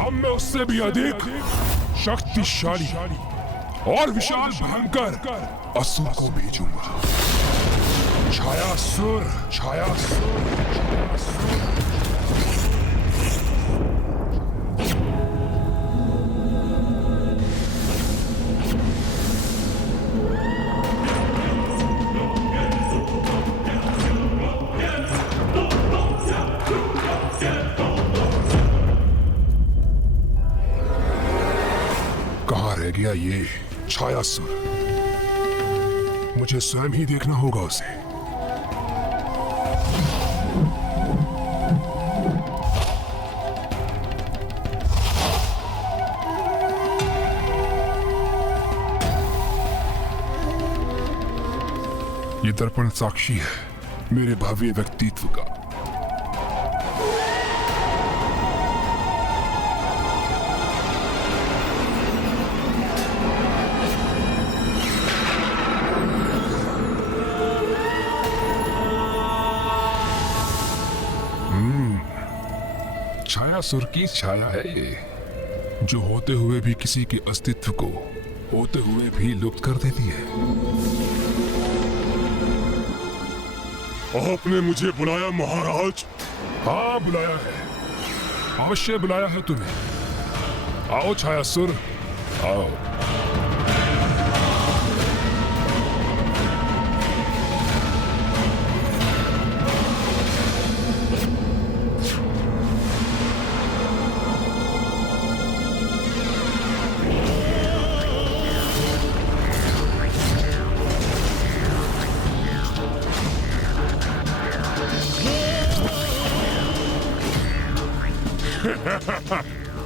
अब मैं उससे भी अधिक शक्तिशाली और विशाल भयंकर असुर को भेजूंगा। छायासुर, छायासुर, छायासुर। कहाँ रह गया ये छायासुर? मुझे स्वयं ही देखना होगा उसे। ये दर्पण साक्षी है मेरे भव्य व्यक्तित्व का। छायासुर की छाया है ये, जो होते हुए भी किसी के अस्तित्व को होते हुए भी लुप्त कर देती है। आपने मुझे बुलाया महाराज? हाँ बुलाया है, अवश्य बुलाया है तुम्हें। आओ छायासुर, आओ।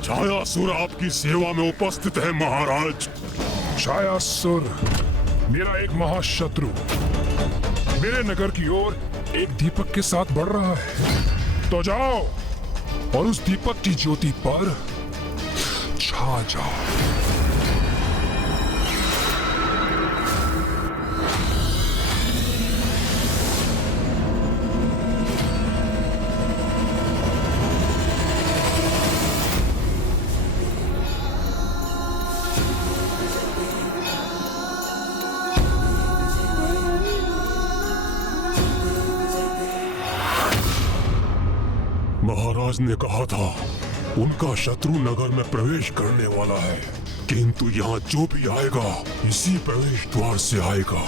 छायासुर आपकी सेवा में उपस्थित है महाराज। छायासुर मेरा एक महाशत्रु मेरे नगर की ओर एक दीपक के साथ बढ़ रहा है, तो जाओ और उस दीपक की ज्योति पर छा जाओ। महाराज ने कहा था उनका शत्रु नगर में प्रवेश करने वाला है, किंतु यहाँ जो भी आएगा इसी प्रवेश द्वार से आएगा,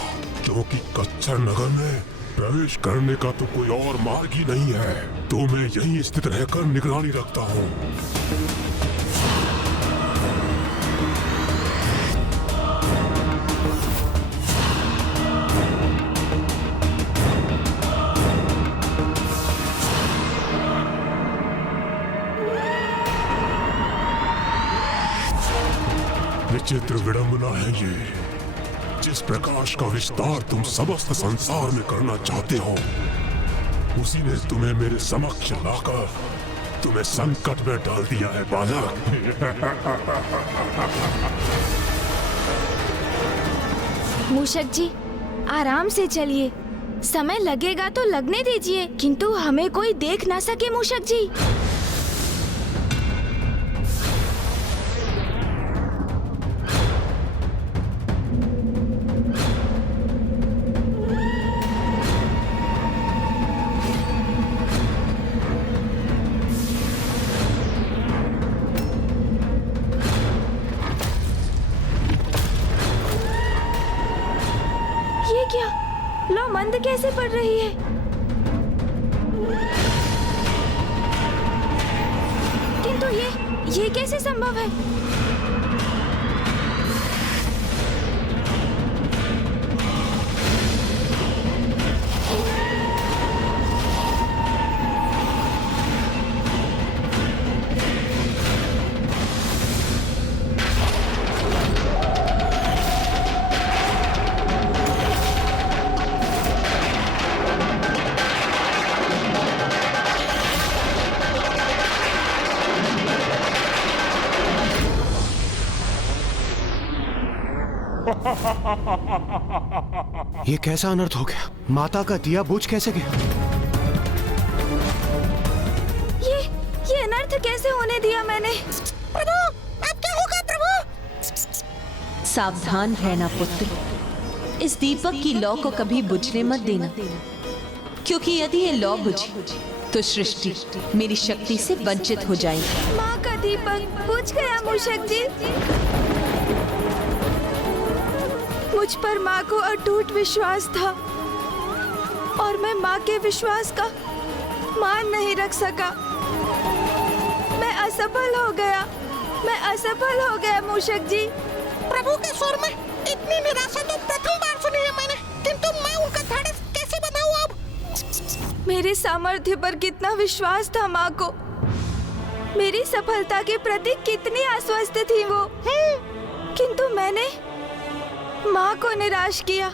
क्योंकि कच्चर नगर में प्रवेश करने का तो कोई और मार्ग ही नहीं है। तो मैं यहीं स्थित रहकर निगरानी रखता हूँ। विचित्र विडंबना है ये, जिस प्रकाश का विस्तार तुम समस्त संसार में करना चाहते हो, उसी ने तुम्हें मेरे समक्ष लाकर तुम्हें संकट में डाल दिया है बालक। मूषक जी आराम से चलिए, समय लगेगा तो लगने दीजिए, किंतु हमें कोई देख ना सके मूषक जी। क्या लो मंद कैसे पड़ रही है? किंतु ये कैसे संभव है? ये कैसा अनर्थ हो गया? माता का दिया बुझ कैसे गया? ये अनर्थ कैसे होने दिया मैंने? प्रभु, अब क्या होगा प्रभु? सावधान रहना पुत्र, इस दीपक की लौ को कभी बुझने मत देना, क्योंकि यदि ये लौ बुझी तो सृष्टि मेरी शक्ति से वंचित हो जाएगी। माँ का दीपक बुझ गया मूषक जी। मुझ पर माँ को अटूट विश्वास था और मैं माँ के विश्वास का मान नहीं रख सका। मैं असफल हो गया मूषक जी। प्रभु के स्वर में इतनी निराशा तो प्रथम बार सुनी है मैंने, किंतु मैं उनका ढाढ़स कैसे बनाऊं अब? मेरे सामर्थ्य पर कितना विश्वास था माँ को, मेरी सफलता के प्रति कितनी आश्वस्त थी वो। किंतु मैंने माँ को निराश किया,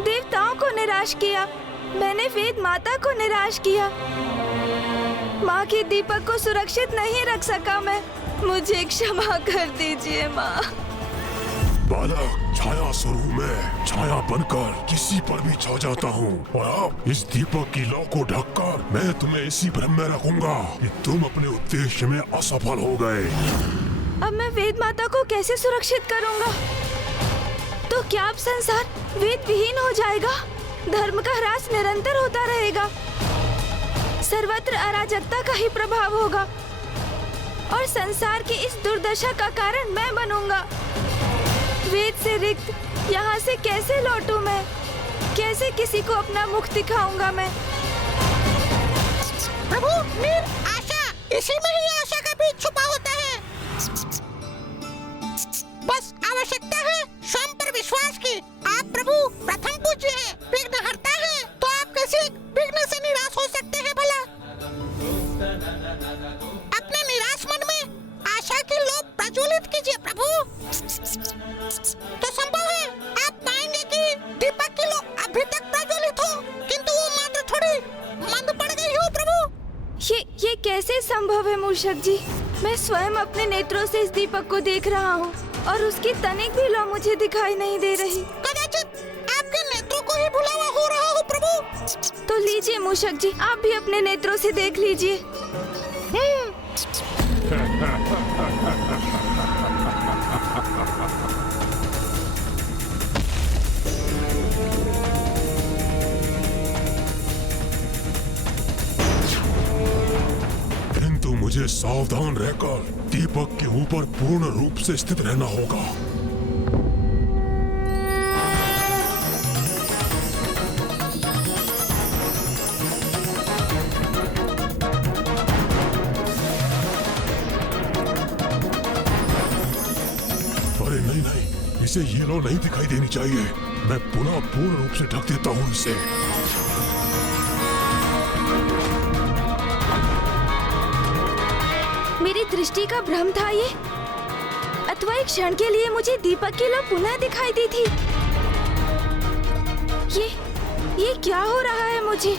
देवताओं को निराश किया, मैंने वेद माता को निराश किया। माँ के दीपक को सुरक्षित नहीं रख सका मैं। मुझे क्षमा कर दीजिए माँ। बालक, छाया स्वरूप में छाया बनकर किसी पर भी छा जाता हूँ और अब इस दीपक की लौ को ढककर मैं तुम्हें इसी भ्रम में रखूंगा कि तुम अपने उद्देश्य में असफल हो गए। अब मैं वेद माता को कैसे सुरक्षित करूँगा? तो क्या अब संसार वेद विहीन हो जाएगा? धर्म का ह्रास निरंतर होता रहेगा, सर्वत्र अराजकता का ही प्रभाव होगा और संसार की इस दुर्दशा का कारण मैं बनूंगा। वेद से रिक्त यहाँ से कैसे लौटूं मैं? कैसे किसी को अपना मुख दिखाऊंगा मैं? प्रभु, आशा, इसी में ही आशा का बीज छुपा होता है। बस आवश्यकता है स्वयं पर विश्वास की। आप प्रभु प्रथम पूज्य हैं, विघ्नहर्ता हैं, तो आप कैसे विघ्न से निराश हो सकते हैं भला? अपने निराश मन में आशा की लौ प्रज्वलित कीजिए प्रभु, तो संभव है आप पाएंगे कि दीपक की लौ अभी तक प्रज्वलित हो, किंतु वो मात्र थोड़ी मंद पड़ गई हो प्रभु। ये कैसे संभव है मूषक जी? मैं स्वयं अपने नेत्रों से इस दीपक को देख रहा हूँ और उसकी तनिक भी लौ मुझे दिखाई नहीं दे रही। कदाचित आपके नेत्रों को ही भुलावा हो रहा हो प्रभु। तो लीजिए मूषक जी, आप भी अपने नेत्रों से देख लीजिए। किंतु मुझे सावधान रहकर दीपक के ऊपर पूर्ण रूप से स्थित रहना होगा। अरे नहीं, इसे ये लौ नहीं दिखाई देनी चाहिए। मैं पुनः पूर्ण रूप से ढक देता हूँ इसे। मेरी दृष्टि का भ्रम था ये, अथवा एक क्षण के लिए मुझे दीपक की लौ पुनः दिखाई दी थी। ये क्या हो रहा है मुझे?